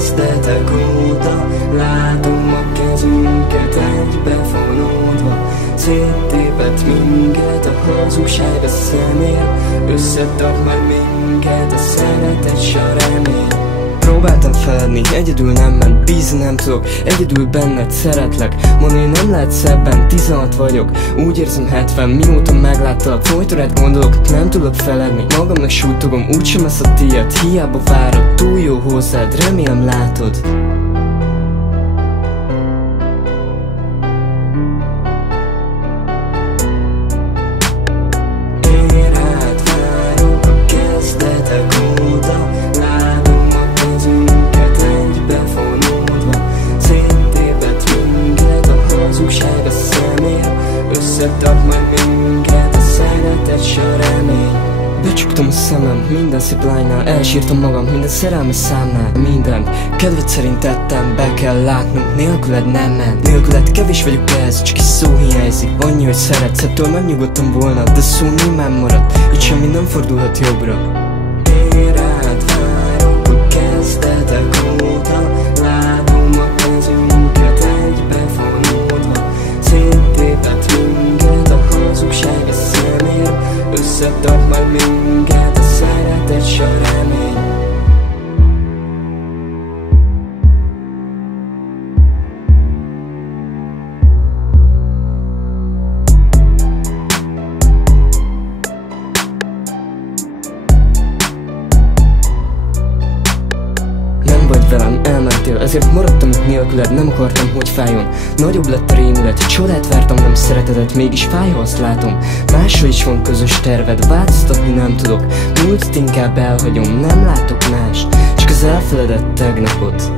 kezdetek óta látom a kezünket egybefonódva. Széttépett minket a hazugság a szemér, összetart majd minket a szeretet s a remény. Próbáltam feledni, egyedül nem ment, bízni nem tudok, egyedül benned szeretlek. Mondani nem lehet szebben, 16 vagyok, úgy érzem 70, mióta megláttalak. Folyton rád gondolok, nem tudok feledni, magamnak súlytogom, úgysem lesz a tiéd. Hiába várod, túl jó hozzád, remélem látod. Én rád várok a kezdetek óta, látom a kezünket egybefonódva. Széttépett minket a hazugság a szemér, összetart majd minket a szeretet s a remény. Becsuktam a szemem minden szép lánynál, elsírtam magam minden szerelmes számnál. Mindent kedved szerint tettem, be kell látnunk, nélküled nem ment. Nélküled kevés vagyok ehhez, csak egy szó hiányzik. Annyi, hogy szeretsz, ettől megnyugodtam volna, de szó nyilván maradt, így semmi nem fordulhat jobbra. Én rád várok a kezdetek óta, látom a kezünket egybefonódva. Széttépett minket a hazugság a szemér, összetart majd minket a szeretet s a remény. Nem vagy velem, elmentél, ezért maradtam itt nélküled, nem akartam, hogy fájjon. Nagyobb lett a rémület, csodát vártam, nem szeretetet, mégis fáj, ha azt látom. Másra is van közös terved, változtatni nem tudok, múltat inkább elhagyom, nem látok más, csak az elfeledett tegnapot.